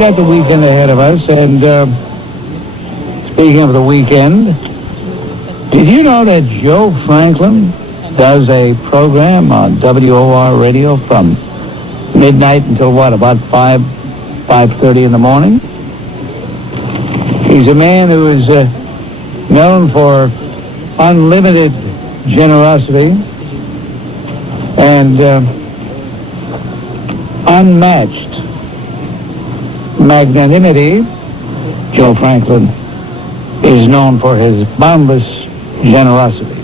got the weekend ahead of us, and speaking of the weekend, did you know that Joe Franklin does a program on WOR radio from midnight until what, about 5:30 in the morning? He's a man who is known for unlimited generosity and unmatched magnanimity. Joe Franklin is known for his boundless generosity.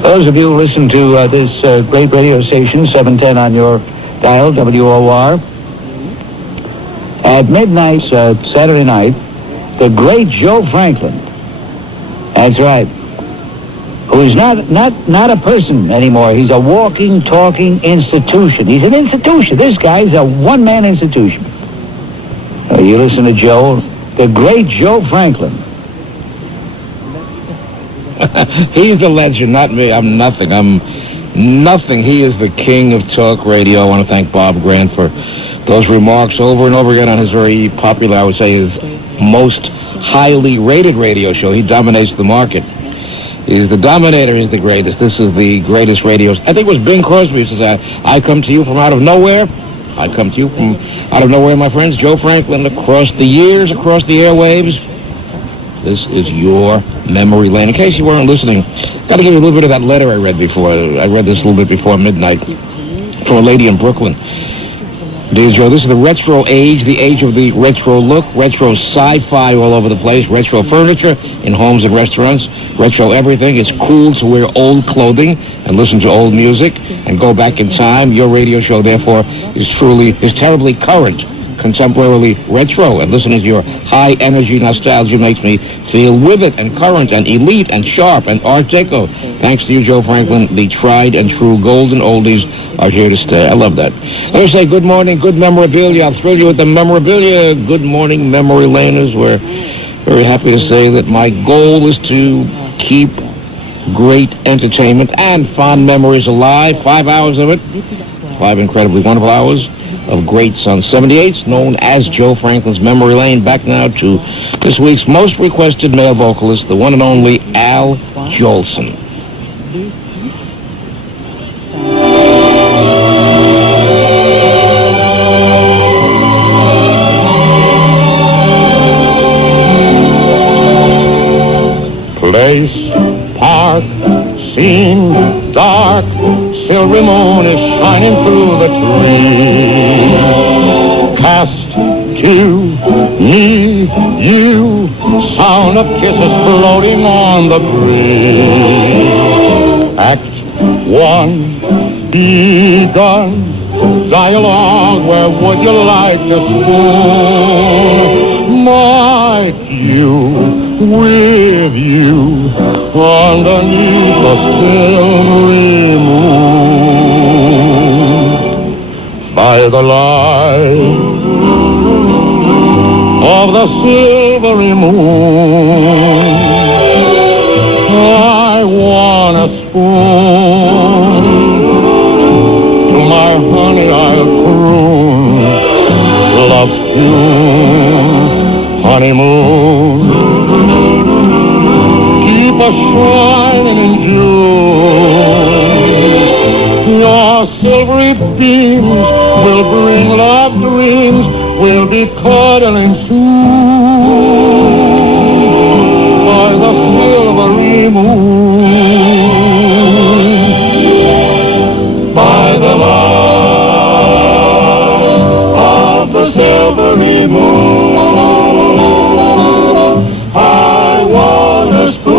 Those of you who listen to this great radio station, 710 on your dial, WOR, at midnight Saturday night, the great Joe Franklin, that's right, who is not a person anymore. He's a walking, talking institution. He's an institution. This guy's a one-man institution. You listen to Joe, the great Joe Franklin. He's the legend, not me. I'm nothing. He is the king of talk radio. I want to thank Bob Grant for those remarks over and over again on his very popular, I would say, his most highly rated radio show. He dominates the market. He's the dominator. He's the greatest. This is the greatest radio. I think it was Bing Crosby who says, I come to you from out of nowhere. I come to you from out of nowhere, my friends. Joe Franklin, across the years, across the airwaves. This is your memory lane. In case you weren't listening, got to give you a little bit of that letter I read before. I read this a little bit before midnight from a lady in Brooklyn. Dear Joe, this is the retro age, the age of the retro look, retro sci-fi all over the place, retro furniture in homes and restaurants, retro everything. It's cool to wear old clothing and listen to old music and go back in time. Your radio show, therefore, is terribly current, contemporarily retro, and listening to your high-energy nostalgia makes me feel with it and current and elite and sharp and Art Deco. Thanks to you, Joe Franklin, the tried and true golden oldies are here to stay. I love that. Let me say good morning, good memorabilia. I'll thrill you with the memorabilia. Good morning, memory laners. We're very happy to say that my goal is to keep great entertainment and fond memories alive. 5 hours of it. 5 incredibly wonderful hours of greats on 78s, known as Joe Franklin's Memory Lane. Back now to this week's most requested male vocalist, the one and only Al Jolson. Place, park, scene, dark, silvery moon is shining through the trees. Cast to me, you, sound of kisses floating on the breeze. Act 1 begun, dialogue, where would you like to spoon? Might you, with you, underneath the silvery moon, by the light of the silvery moon, I want a spoon. To my honey I'll croon love's tune, honeymoon. Keep us shining in June. Your silvery beams will bring love dreams. We'll be cuddling soon by the silvery moon. By the light of the silvery moon, I want a spoon.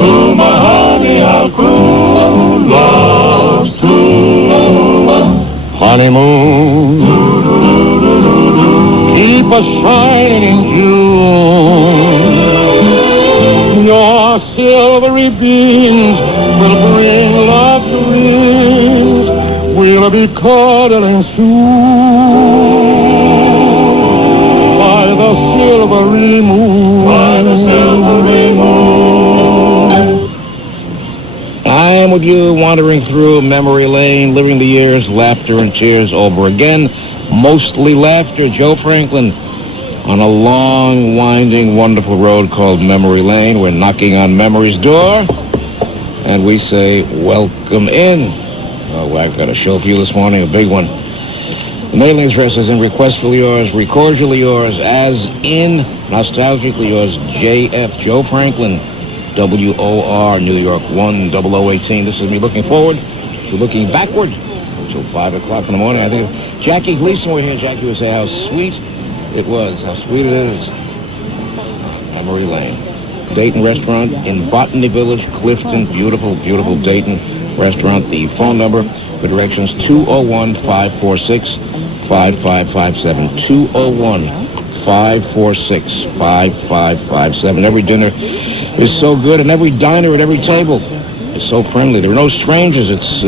To my honey I'll croon love's tune, honeymoon. Keep us shining in June. Your silvery beams will bring love dreams. We'll be cuddling soon by the silvery moon. By the silvery moon. I am with you, wandering through memory lane, living the years, laughter and tears over again. Mostly laughter. Joe Franklin on a long, winding, wonderful road called Memory Lane. We're knocking on memory's door, and we say, welcome in. Oh, I've got a show for you this morning, a big one. The mailing address is in Requestfully Yours, Recordially Yours, as in Nostalgically Yours, J.F. Joe Franklin, WOR, New York 10018. This is me looking forward to looking backward until 5 o'clock in the morning. I think Jackie Gleason were here. Jackie would say how sweet it was, how sweet it is. Memory Lane. Dayton Restaurant in Botany Village, Clifton. Beautiful, beautiful Dayton Restaurant. The phone number for directions, 201-546-5557. 201-546-5557. Every dinner is so good, and every diner at every table is so friendly. There are no strangers. It's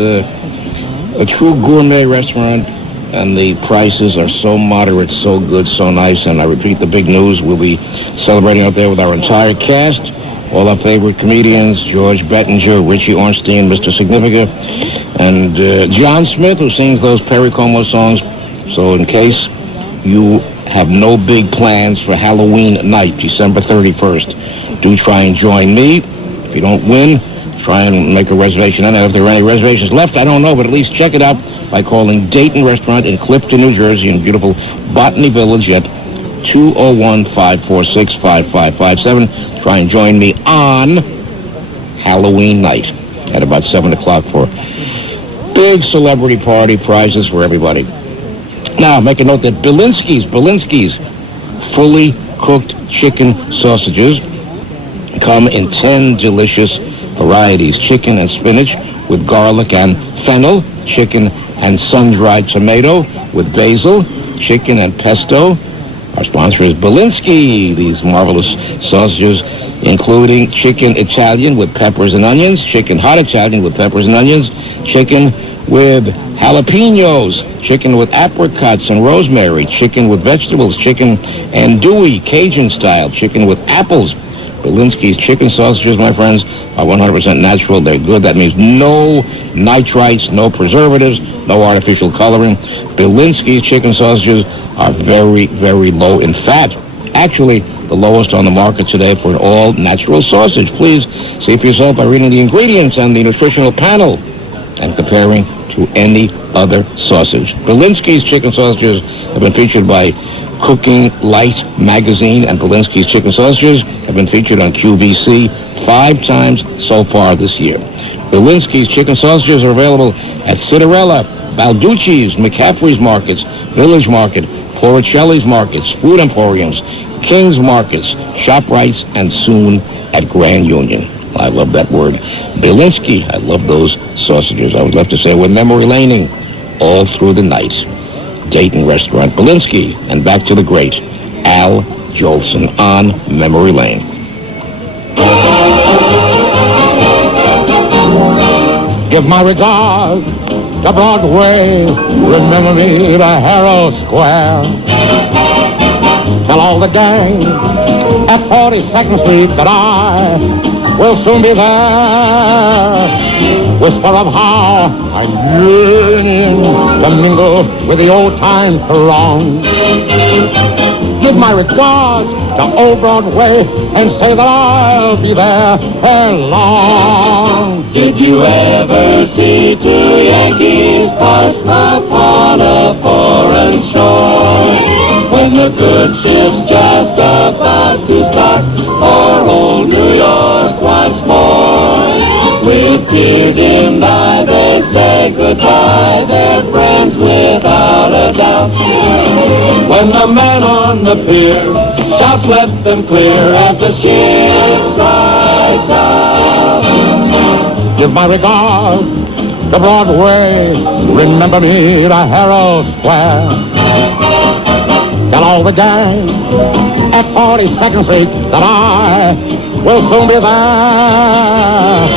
a true gourmet restaurant, and the prices are so moderate, so good, so nice. And I repeat the big news. We'll be celebrating out there with our entire cast, all our favorite comedians, George Bettinger, Richie Ornstein, Mr. Significa, and John Smith, who sings those Perry Como songs. So in case you have no big plans for Halloween night, December 31st, do try and join me. If you don't win, try and make a reservation. I don't know if there are any reservations left. I don't know, but at least check it out by calling Dayton Restaurant in Clifton, New Jersey, in beautiful Botany Village at 201-546-5557. Try and join me on Halloween night at about 7 o'clock for big celebrity party, prizes for everybody. Now, make a note that Belinsky's fully cooked chicken sausages come in 10 delicious varieties. Chicken and spinach with garlic and fennel, chicken and sun-dried tomato with basil, chicken and pesto. Our sponsor is Belinsky. These marvelous sausages, including chicken Italian with peppers and onions, chicken hot Italian with peppers and onions, chicken with jalapenos, chicken with apricots and rosemary, chicken with vegetables, chicken andouille, Cajun style, chicken with apples. Belinsky's chicken sausages, my friends, are 100% natural. They're good. That means no nitrites, no preservatives, no artificial coloring. Belinsky's chicken sausages are very, very low in fat. Actually, the lowest on the market today for an all-natural sausage. Please see for yourself by reading the ingredients and the nutritional panel and comparing to any other sausage. Belinsky's chicken sausages have been featured by Cooking Light magazine, and Belinsky's chicken sausages have been featured on QVC 5 times so far this year. Belinsky's chicken sausages are available at Citarella, Balducci's, McCaffrey's Markets, Village Market, Porricelli's Markets, Food Emporiums, King's Markets, ShopRites, and soon at Grand Union. I love that word. Belinsky, I love those sausages. I would love to say we're memory laning all through the night. Dayton Restaurant, Belinsky, and back to the great Al Jolson on Memory Lane. Give my regards to Broadway, remember me to Herald Square. Tell all the gang at 42nd Street that I will soon be there. Whisper of how I'm yearning to mingle with the old time throng. Give my regards to Old Broadway and say that I'll be there ere long. Did you ever see two Yankees part upon a foreign shore? When the good ship's just about to start for old New York once more. With tear-dimmed eye they say goodbye, they're friends without a doubt. When the man on the pier shouts let them clear as the ships light out. Give my regards to Broadway, remember me to Herald Square. Tell all the gang at 42nd Street that I will soon be there.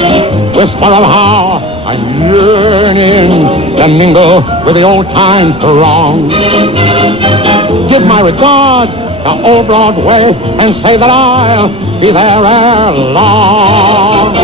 Whisper of how I'm yearning to mingle with the old time throng. Give my regards to Old Broadway and say that I'll be there ere long.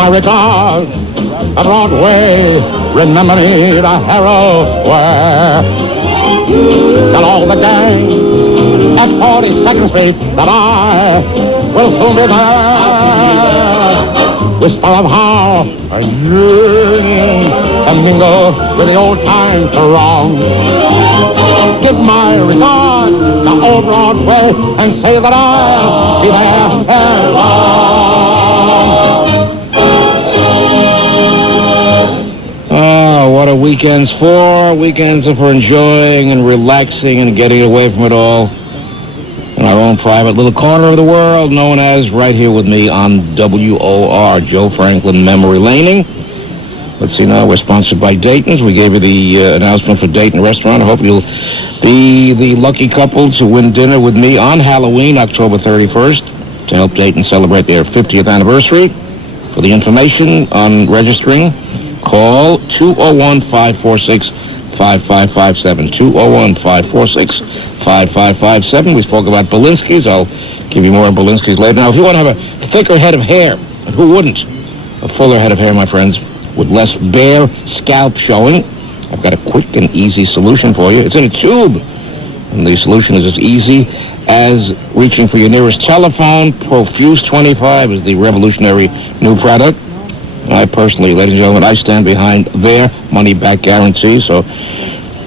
my regards to Broadway. Remember me to Herald Square. Tell all the gang at 42nd Street that I will soon be there. Whisper of how a yearning can mingle with the old time throng. Give my regards to old Broadway and say that I'll be there ere long. Oh, what are weekends for? Weekends are for enjoying and relaxing and getting away from it all in our own private little corner of the world known as right here with me on WOR, Joe Franklin Memory Laning. Let's see now, we're sponsored by Dayton's. We gave you the announcement for Dayton Restaurant. I hope you'll be the lucky couple to win dinner with me on Halloween, October 31st, to help Dayton celebrate their 50th anniversary. For the information on registering, call 201-546-5557. 201-546-5557. We spoke about Belinsky's. I'll give you more on Belinsky's later. Now, if you want to have a thicker head of hair, and who wouldn't? A fuller head of hair, my friends, with less bare scalp showing, I've got a quick and easy solution for you. It's in a tube, and the solution is as easy as reaching for your nearest telephone. Profuse 25 is the revolutionary new product. I personally, ladies and gentlemen, I stand behind their money-back guarantee. So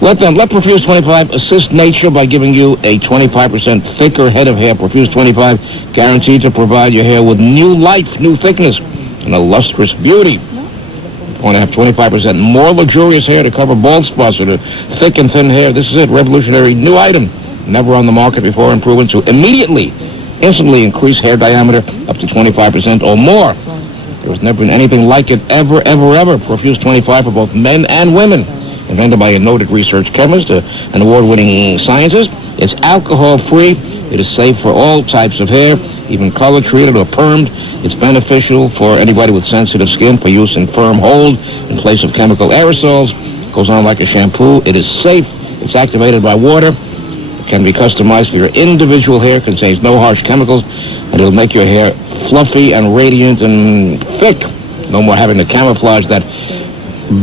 let Profuse 25 assist nature by giving you a 25% thicker head of hair. Profuse 25 guaranteed to provide your hair with new life, new thickness, and a lustrous beauty. If you want to have 25% more luxurious hair to cover bald spots or to thick and thin hair, this is it. Revolutionary new item. Never on the market before and proven to instantly increase hair diameter up to 25% or more. There's never been anything like it ever. Profuse 25 for both men and women. Invented by a noted research chemist, an award-winning scientist. It's alcohol-free. It is safe for all types of hair, even color-treated or permed. It's beneficial for anybody with sensitive skin for use in firm hold in place of chemical aerosols. It goes on like a shampoo. It is safe. It's activated by water. It can be customized for your individual hair. Contains no harsh chemicals, and it'll make your hair fluffy and radiant and thick. No more having to camouflage that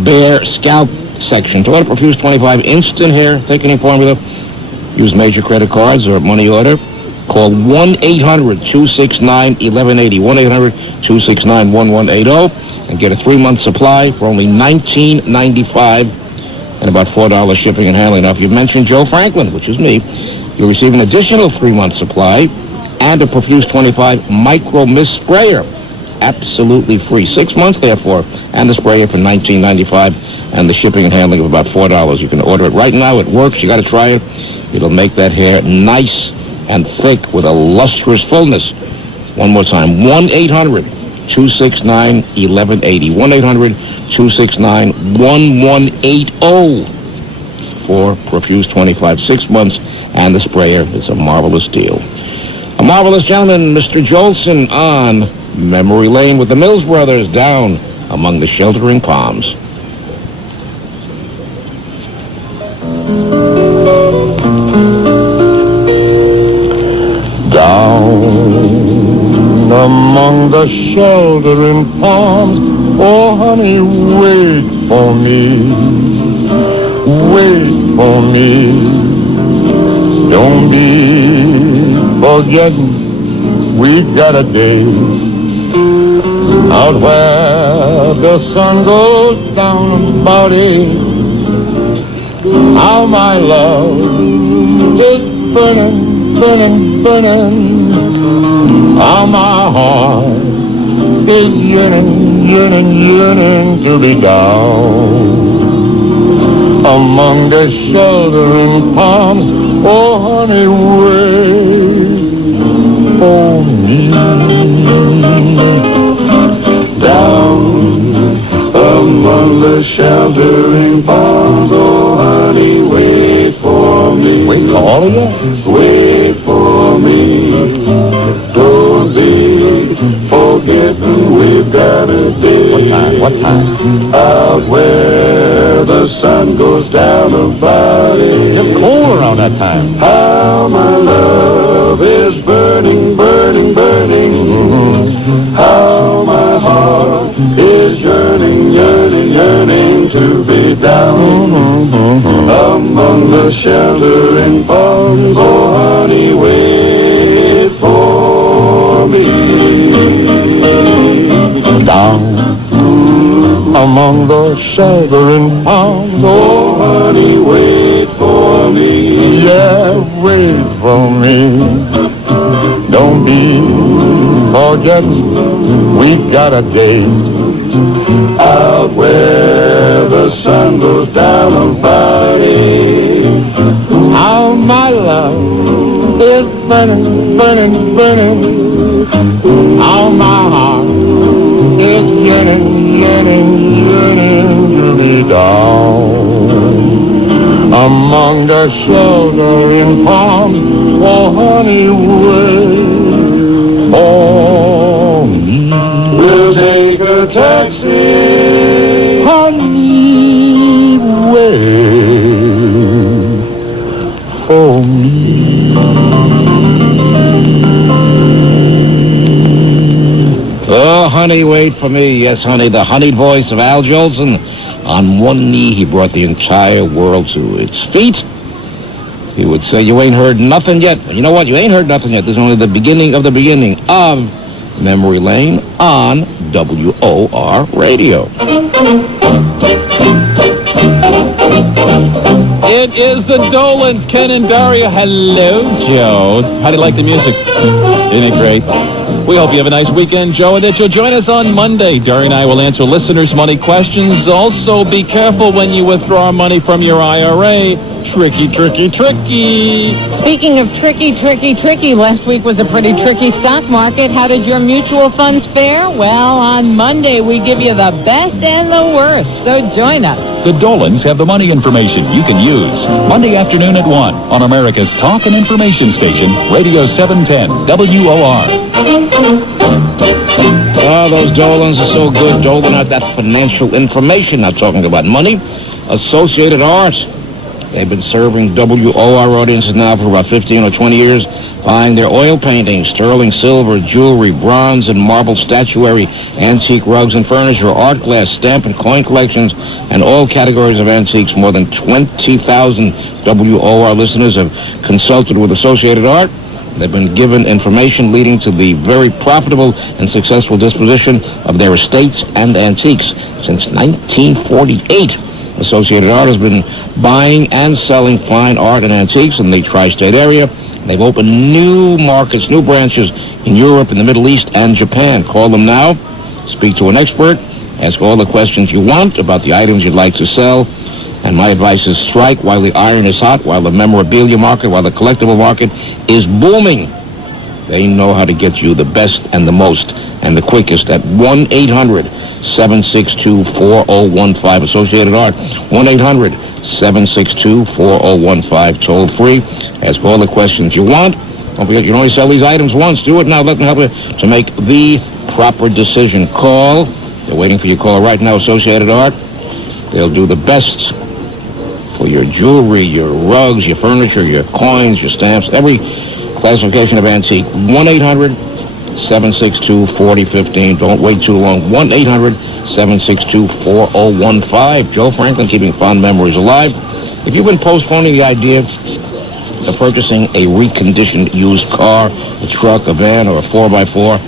bare scalp section. To order Profuse 25 instant hair thickening formula, use major credit cards or money order. Call 1-800-269-1180. 1-800-269-1180 and get a 3-month supply for only $19.95 and about $4 shipping and handling. Now, if you mention Joe Franklin, which is me, you'll receive an additional 3-month supply and a Profuse 25 Micro Mist Sprayer. Absolutely free. 6 months, therefore, and the sprayer for $19.95 and the shipping and handling of about $4. You can order it right now. It works. You got to try it. It'll make that hair nice and thick with a lustrous fullness. One more time, 1-800-269-1180. 1-800-269-1180 for Profuse 25. 6 months and the sprayer. It's a marvelous deal. A marvelous gentleman, Mr. Jolson, on Memory Lane with the Mills Brothers down among the sheltering palms. Down among the sheltering palms, oh honey, wait for me, wait for me. Don't be forgetting we've got a day out where the sun goes down about 8. How my love is burning, burning, burning. How my heart is yearning, yearning, yearning to be down among the sheltering palms. Oh, honey, wait for me. Down among the sheltering palms, oh honey, wait for me. Wait for all of you? Wait for me. Don't be forgetting we've got a day. What time? Out where the sun goes down about 8. It's cold around that time. How my love is burning, burning, burning. How my heart down among the sheltering palms. Oh, honey, wait for me. Down among the sheltering palms. Oh, honey, wait for me. Yeah, wait for me. Don't be forgetting we got a date Out where the sun goes down on Friday. How my love is burning, burning, burning. How my heart is yearning, yearning, yearning to be down among the sheltering palms. Oh, honey, wait for me. We'll take a taxi. Honey, wait for me. Oh, honey, wait for me. Yes, honey, the honeyed voice of Al Jolson. On one knee, he brought the entire world to its feet. He would say, you ain't heard nothing yet. But you know what? You ain't heard nothing yet. There's only the beginning of Memory Lane on WOR Radio. It is the Dolans, Ken and Daria. Hello, Joe. How do you like the music? Isn't it great? We hope you have a nice weekend, Joe, and that you'll join us on Monday. Daria and I will answer listeners' money questions. Also, be careful when you withdraw money from your IRA. Tricky, tricky, tricky. Speaking of tricky, tricky, tricky, last week was a pretty tricky stock market. How did your mutual funds fare? Well, on Monday, we give you the best and the worst, so join us. The Dolans have the money information you can use. Monday afternoon at 1 on America's Talk and Information Station, Radio 710, WOR. Oh, those Dolans are so good, doling out that financial information. Not talking about money. Associated Art. They've been serving WOR audiences now for about 15 or 20 years, buying their oil paintings, sterling silver, jewelry, bronze and marble statuary, antique rugs and furniture, art glass, stamp and coin collections, and all categories of antiques. More than 20,000 WOR listeners have consulted with Associated Art. They've been given information leading to the very profitable and successful disposition of their estates and antiques since 1948. Associated Art has been buying and selling fine art and antiques in the tri-state area. They've opened new markets, new branches in Europe, in the Middle East, and Japan. Call them now. Speak to an expert. Ask all the questions you want about the items you'd like to sell. And my advice is strike while the iron is hot, while the memorabilia market, while the collectible market is booming. They know how to get you the best and the most and the quickest at 1-800-762-4015. Associated Art, 1-800-762-4015. Toll free. Ask all the questions you want. Don't forget, you can only sell these items once. Do it now. Let them help you to make the proper decision. Call. They're waiting for your call right now, Associated Art. They'll do the best for your jewelry, your rugs, your furniture, your coins, your stamps, every classification of antique. 1-800-762-4015. Don't wait too long. 1-800-762-4015. Joe Franklin, keeping fond memories alive. If you've been postponing the idea of purchasing a reconditioned used car, a truck, a van, or a 4x4,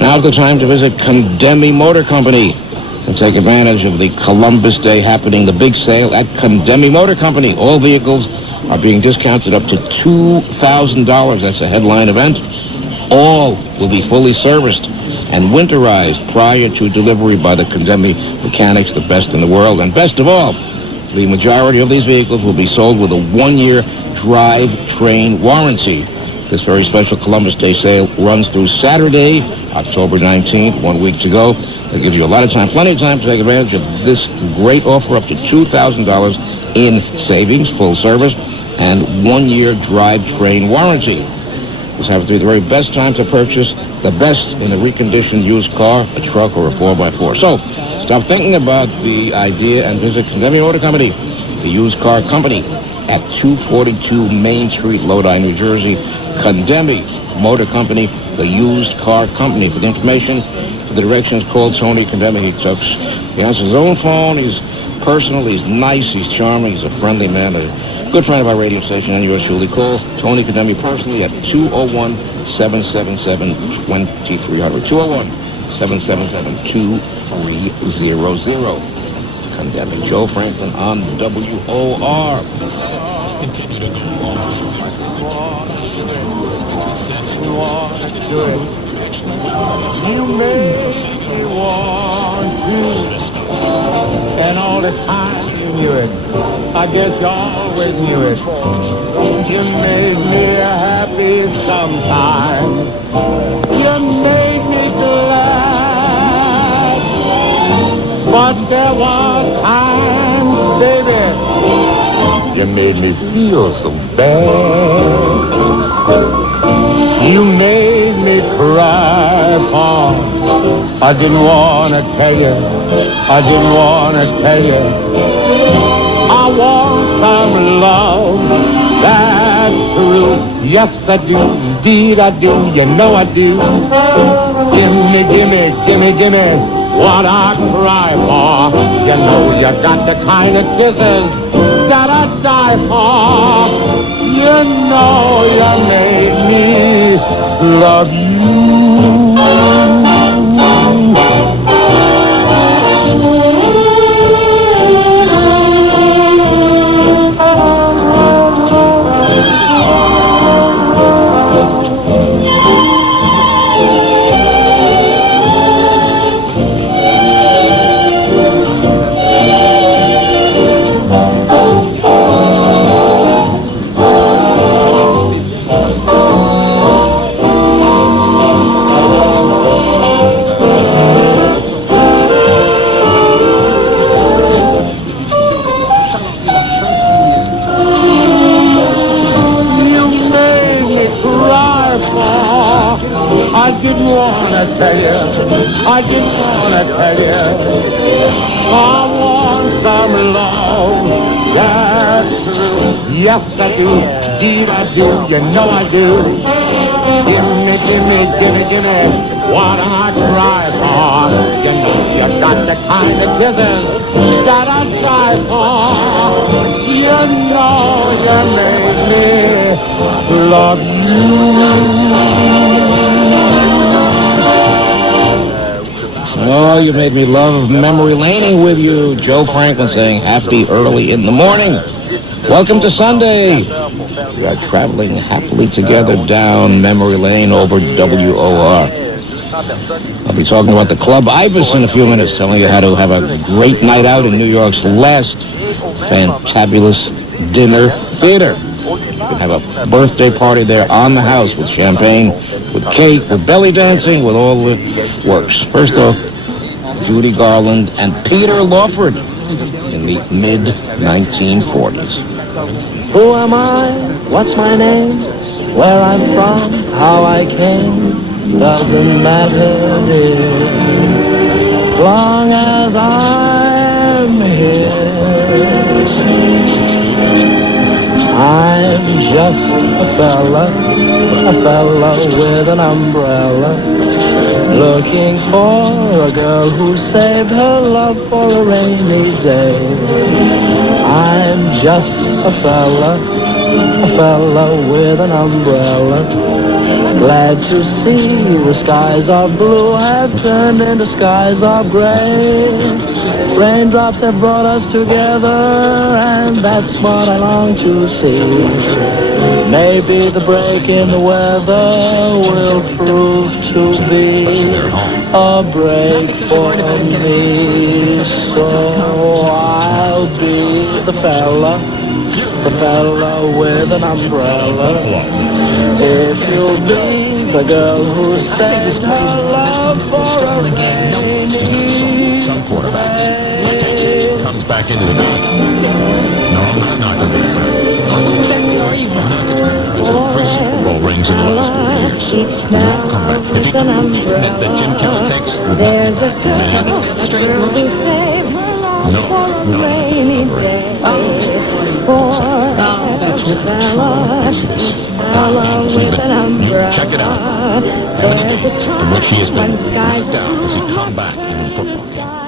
now's the time to visit Condemi Motor Company and take advantage of the Columbus Day happening, the big sale at Condemi Motor Company. All vehicles are being discounted up to $2,000. That's a headline event. All will be fully serviced and winterized prior to delivery by the Condemi mechanics, the best in the world. And best of all, the majority of these vehicles will be sold with a 1-year drive-train warranty. This very special Columbus Day sale runs through Saturday, October 19th, 1 week to go. That gives you a lot of time, plenty of time to take advantage of this great offer, up to $2,000 in savings, full service, and 1-year drive-train warranty. This happens to be the very best time to purchase the best in a reconditioned used car, a truck, or a 4x4. So, stop thinking about the idea and visit Condemi Motor Company, the used car company, at 242 Main Street, Lodi, New Jersey. Condemi Motor Company, the used car company. For the information, for the directions, call Tony Condemi. He answers his own phone. He's personal, he's nice, he's charming, he's a friendly man, a good friend of our radio station, and yours truly. Call Tony Condemi personally at 201-777-2300. 201-777-2300. Condemning Joe Franklin on WOR. You made me want to, and all the time you knew it. I guess you always knew it. You made me happy sometimes. You made me glad. But there was time, baby, you made me feel so bad. You made me cry, Paul. I didn't want to tell you. I didn't want to tell you. I want some love. That's true. Yes, I do. Indeed, I do. You know I do. Gimme, gimme, gimme, gimme what I cry for. You know you got the kind of kisses that I die for. You know you made me love you. I didn't want to tell you, I didn't want to tell you. I want some love, that's true. Yes, I do, indeed I do, you know I do. Gimme, gimme, gimme, gimme what I cry for. You know you got the kind of kisses that I try for. You know you made me love you. Oh, you made me love memory laning with you. Joe Franklin saying happy early in the morning. Welcome to Sunday. We are traveling happily together down memory lane over WOR. I'll be talking about the Club Ibis in a few minutes, telling you how to have a great night out in New York's last fantabulous dinner theater. You can have a birthday party there on the house with champagne, with cake, with belly dancing, with all the works. First off, Judy Garland and Peter Lawford in the mid-1940s. Who am I? What's my name? Where I'm from? How I came? Doesn't matter, dear. As long as I'm here. I'm just a fella with an umbrella, looking for a girl who saved her love for a rainy day. I'm just a fella with an umbrella, glad to see the skies of blue have turned into skies of gray. Raindrops have brought us together, and that's what I long to see. Maybe the break in the weather will prove to be a break for me. So I'll be the fella with an umbrella. If you'll be the girl who saves her love for a rainy some quarterback comes back into the game. No, I'm not going to be fair. Three Super Bowl rings in the last 2 years. He's not come back. If he that Jim Kelly takes, no. Check it out. And what he has been down as he come back in football.